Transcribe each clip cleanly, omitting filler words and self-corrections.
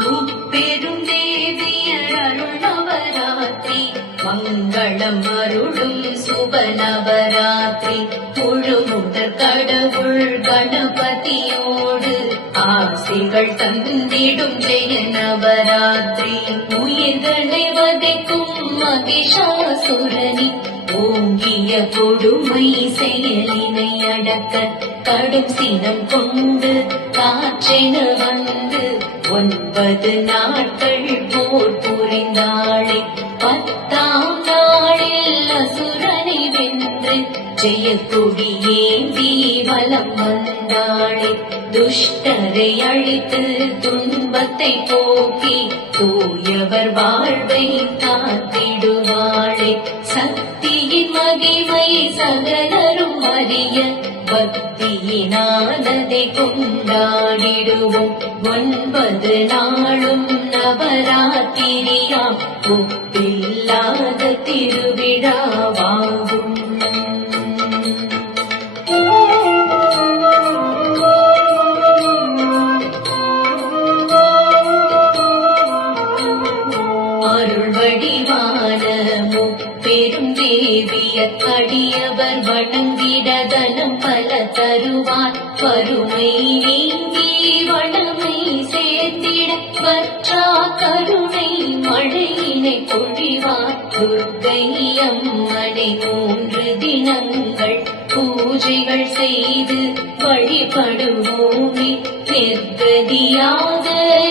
முப்பெரும் தேவியர் அருள் நவராத்திரி மங்களம் அருளும் சுப நவராத்திரி முழுமுதற் கடவுள் கணபதியோடு ஆசைகள் தந்திடும் ஜெய நவராத்திரி உயிர்களை வதைக்கும் மகிஷாசுரனி ஓங்கிய கொடுமை செயலினை அடக்க கடும் சினம் கொண்டு காற்றென வந்து 9 நாட்கள் போர் புரிந்தாளே 10ஆம் நாளில் அசுரனை வென்று ஜெயக்கொடி ஏந்தி வலம் வந்தாளே துஷ்டரை அழித்து துன்பத்தை போக்கி தூயவர் வாழ்வை காத்திடுவாளே சக்தியின் மகிமை சகலரும் அறிய பக்தியினாலதை கொண்டாடிடுவோம் 9 நாளும் நவராத்திரியாம் ஒப்பில்லாத திருவிழாவாகும். அருள் வடிவான முப்பெரும் தேவிய அடியவர் வணங்கிட தனம் பல தருவார் வறுமை நீங்கி வளமை சேர்த்திட வற்றா கருணை மழையினை பொழிவார் துர்க்கை அம்மனை 3 தினங்கள் பூஜைகள் செய்து வழிபடுவோமே நிர்கதியாக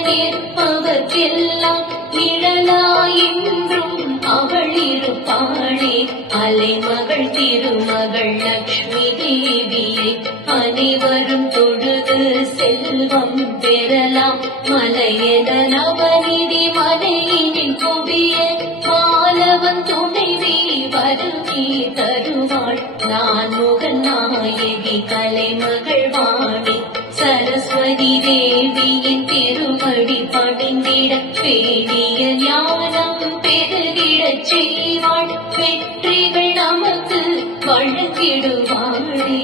நிற்பவர்க்கெல்லாம் நிழலாயின்றும் அவள் இருப்பாளே அலைமகள் திருமகள் லக்ஷ்மி தேவியை அனைவரும் தொழுது செல்வம் பெறலாம் மலையென நவநிதி மலையினில் கொடிய மாலவன் துணைவி வருமே தருவாள் நான் முகன் நாயகி கலைமகள் வாணி சரஸ்வதி தேவியின் திருவடி பணிந்திட பேடிய ஞானம் பெருகிடச் செய்வாள் வெற்றிகள் நமக்கு வழங்கிடுவாளே.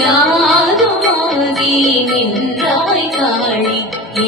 யாதுமாகி நின்றாய் காளி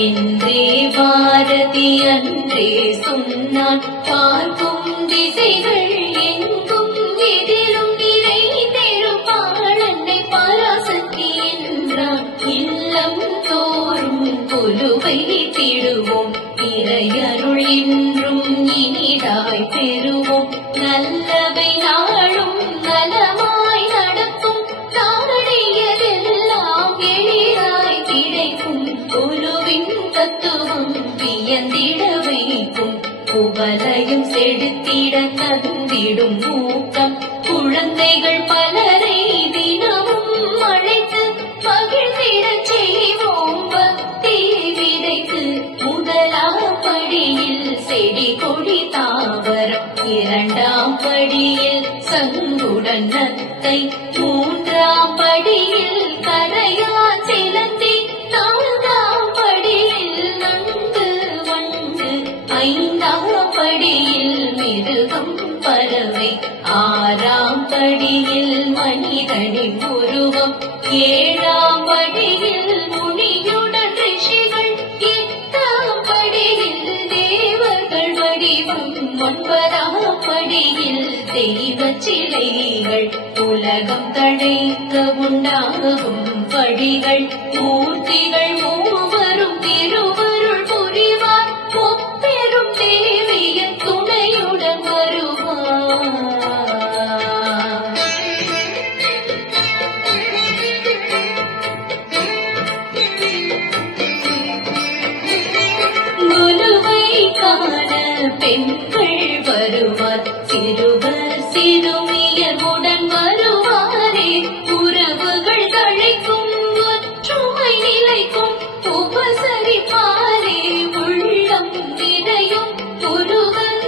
என்றே பாரதி அன்றே சொன்னான் பார்க்கும் திசைகள் எங்கும் எதிலும் நிறைந்திருப்பாள் அன்னை பராசக்தி என்றான் இல்லம் தோறும் கொலுவை திடுவோம் இறையருள் என்றும் இனிதாய் பெறுவோம் நல்லவை நாளும் நலமாய் நடக்கும் நாடியதெல்லாம் எளிதாய் கிடைக்கும் குருவின் தத்துவம் வியந்திட வைக்கும் புகழையும் செலுத்திட தந்திடும் ஊக்கம் குழந்தைகள் பலரை தினமும் அழைத்து மகிழ்ந்திடச் செய்வோம் பக்தி விதைத்து முதலாம் படியில் செடி கொடி தாவரம் 2ஆம் படியில் சங்குடன் நத்தை 3ஆம் படியில் கரையான் சிலந்தி 4ஆம் படியில் நண்டு வண்டு 5ஆம் படியில் மிருகம் பறவை 6ஆம் படியில் மனிதனின் உருவம் 7ஆம் படியில் முனியுடன் ரிஷிகள் 8ஆம் படியில் தேவர்கள் வடிவம் 9ஆம் படியில் தெய்வ சிலைகள் உலகம் தழைக்க உண்டாகும் படிகள் மூர்த்திகள் மூவரும் திருவருள் புரிவார் முப்பெரும் தேவியின் துணையுடன் வருவார். குருவை காண பெண்கள் வருவார் சிறுவர் சிறுமியருடன் வருவாரே உறவுகள் தழைக்கும் ஒற்றுமை நிலைக்கும் உபசரிப்பாரே உள்ளம் நிறையும் முருகன்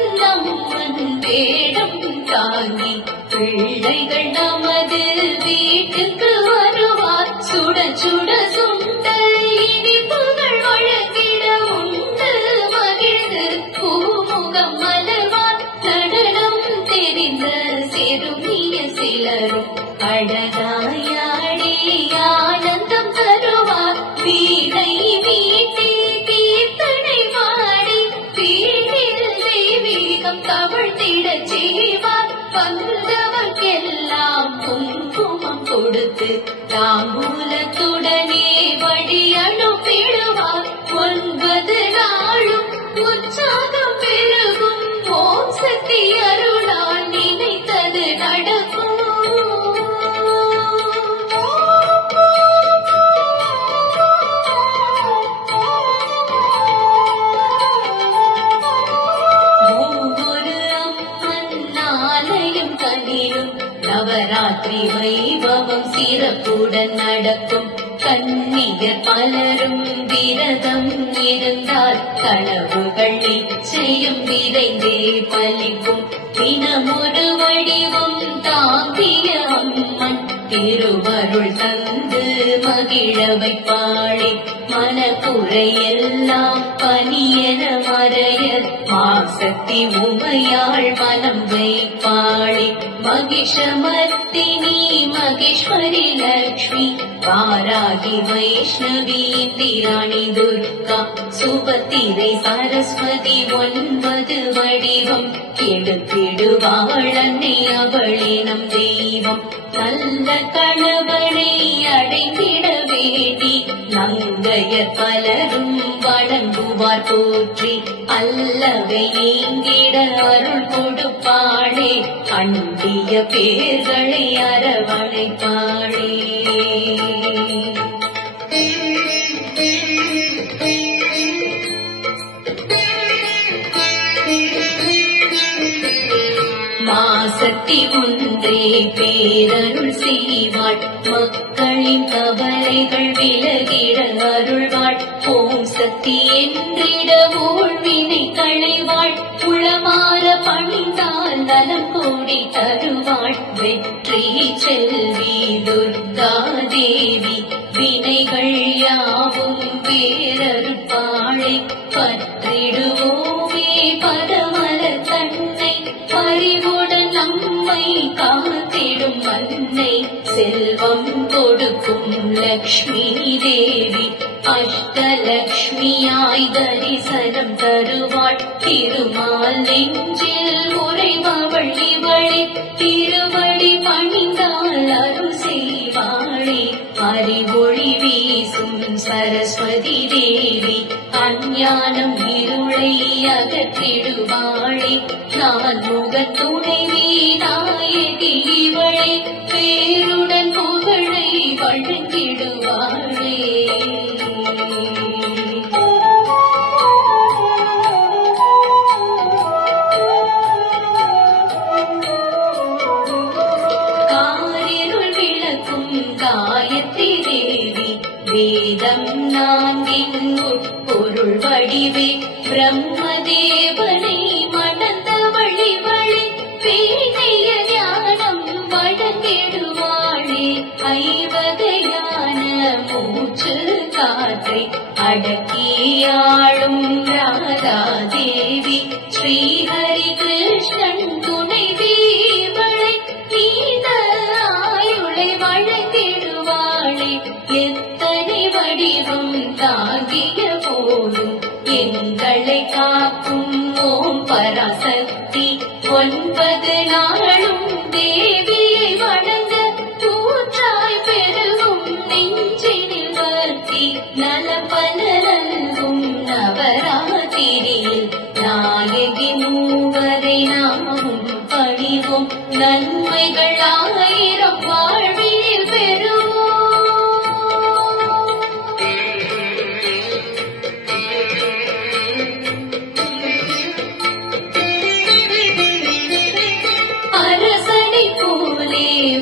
வேடம் தாங்கி பிள்ளைகள் நமது வீட்டுக்கு வருவார் சுட சுட சுண்டல் இனிப்புகள் வழங்கிட உண்டு மகிழ்ந்து பூமுகம் மலர்வார் நடனம் தெரிந்த அழகாயாடி ஆனந்தம் தருவார் வீணை மீட்டி கீர்த்தனை பாடி வீட்டில் தெய்வீகம் தவழ்ந்திடச் செய்வார் வந்தவர்க்கெல்லாம் குங்குமம் கொடுத்து தாம்பூலத்துடனே வழி அனுப்பிடுவார் 9 நாளும் உற்சாகம் பெருகும் ஓம் சக்தி அருளால் நினைத்தது நடக்கும் ஒவ்வொரு அம்மன் ஆலயம் கனிலும் நவராத்திரி வைபவம் சிறப்புடன் நடக்கும் கன்னியர் பலரும் விரதம் இருந்தால் கனவுகள் நிச்சயம் விரைந்தே பலிக்கும் தினமொரு வடிவம் தாங்கிய அம்மன் திருவருள் தந்து மகிழ வைப்பாளே மனக்குறையெல்லாம் பனியென மறைய மாசக்தி உமையாள் மனம் வைப்பாளே மகிஷமர்த்தினி மகேஸ்வரி லக்ஷ்மி வாராகி வைஷ்ணவி இந்திராணி துர்கா சுபத்திரை சரஸ்வதி 9 வடிவம் எடுத்திடுவாள் அன்னை அவளே நம் தெய்வம் நல்ல கணவனை அடைந்திட வேண்டி நங்கையர் பலரும் வணங்குவார் போற்றி அல்லவை நீங்கிட அருள் கொடுப்பாளே அண்டிய பேர்களை அரவணைப்பாளே மாசக்தி ஒன்றே பேரருள் செய்வாள் மக்களின் கவலைகள் விலகிட அருள்வாள் ஓம் சக்தி என்றிட ஊழ்வினை களைவாள் உளமாற பணிந்தால் நலம் கூடி தருவாள் வெற்றி செல்வி துர்கா தேவி வினைகள் யாவும் பேரருட்பாளை பற்றிடுவோமே பரமல தன்னை பறிவுடன் நம்மை காத்திடும் அன்னை செல்வம் கொடுக்கும் லக்ஷ்மி தேவி அஷ்டலக்ஷ்மியாய் தரிசனம் தருவாள் திருமால் நெஞ்சில் உறைபவள் இவளே திருவடி பணிந்தால் அருள் செய்வாளே அறிவொளி வீசும் சரஸ்வதி தேவி அஞ்ஞானம் இருளை அகற்றிடுவாளே நான் முகத் துணைவி நாயகி இவளே பேருடன் புகழை வழங்கிடுவாளே காரிருள் விளக்கும் காயத்ரி தேவி வேதம் 4 உட்பொருள் வடிவே பிரம்மதேவனை மணந்தவள் இவளே பேணிய ஞானம் வழங்கிடுவாளே ஐவகையான மூச்சு காற்றை அடக்கியாளும் ராதா தேவி ஸ்ரீஹரி கிருஷ்ணன் துணைவி இவளை நீத ஆயுளை வழங்கிடுவாளே எத்தனை வடிவம் தாங்கிய போதும் எங்களை காக்கும் ஓம் பராசக்தி 9 நாளும் தேவியை வணங்க கூற்றாய் பெருகும் நெஞ்சினில் வர்த்தி நலம் பல நல்கும் நவராத்திரியில் நாயகி மூவரை நாமும் பணிவோம் நன்மைகள் 1000 வாழ்வினில் பெறுவோம்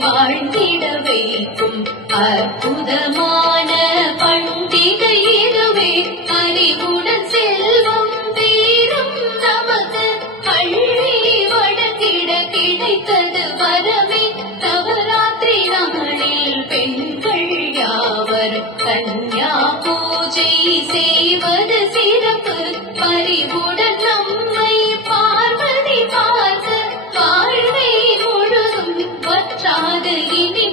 வாழ்ந்திட வைக்கும் அற்புதமான பண்டிகை இதுவே அறிவுடன் செல்வம் தீரும் நமக்கு பள்ளி வடக்கிட கிடைத்தது வரமே நவராத்திரி நாளில் பெண்கள் யாவரும் கன்யா பூஜை செய்வது சிறப்பு பறிவுடன் நம்மை பார்வதி பார்க்க வாழ்வை முழுதும் வற்றாது இனி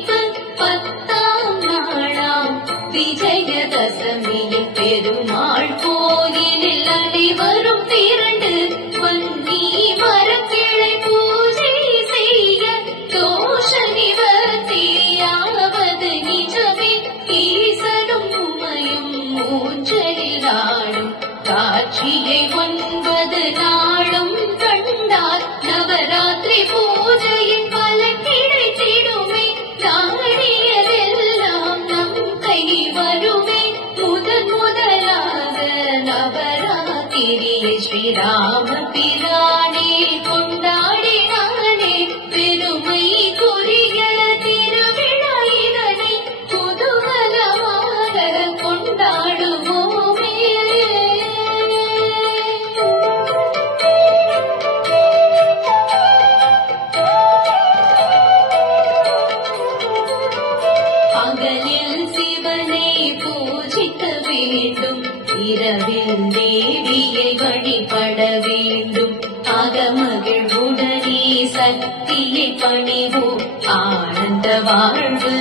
பெருமாள் கோயிலில் அனைவரும் திரண்டு வன்னி மரக்கிளை பூஜை செய்ய தோஷ நிவர்த்தியாவது நிஜமே. ஈசனும் உமையும் ஊஞ்சலில் ஆடும் காட்சியை 9 நாளும் கண்டார். நவராத்திரி பூஜையின் பலன் கிடைத்திடுமே. நாடியதெல்லாம் நம் கை வருமே. முதலாக நவராத்திரியை ஸ்ரீராம பிரானே கொண்டாடினானே. பெருமைக்குரிய திருவிழா இதனை குதூகலமாக கொண்டாடுவோமே. பகலில் சிவனை பூஜிக்க வேண்டும், இரவில் தேவியை வழிபட வேண்டும். அகமகிழ்வுடனே சக்தியை பணிவோம், ஆனந்த வாழ்வு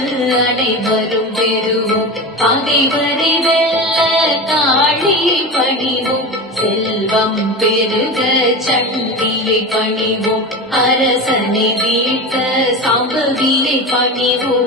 அனைவரும் பெறுவோம். பகைவரை வெல்ல காளியை பணிவோம், செல்வம் பெருக சண்டியை பணிவோம். அரசனை வீழ்த்த சாம்பவியை பணிவோம்,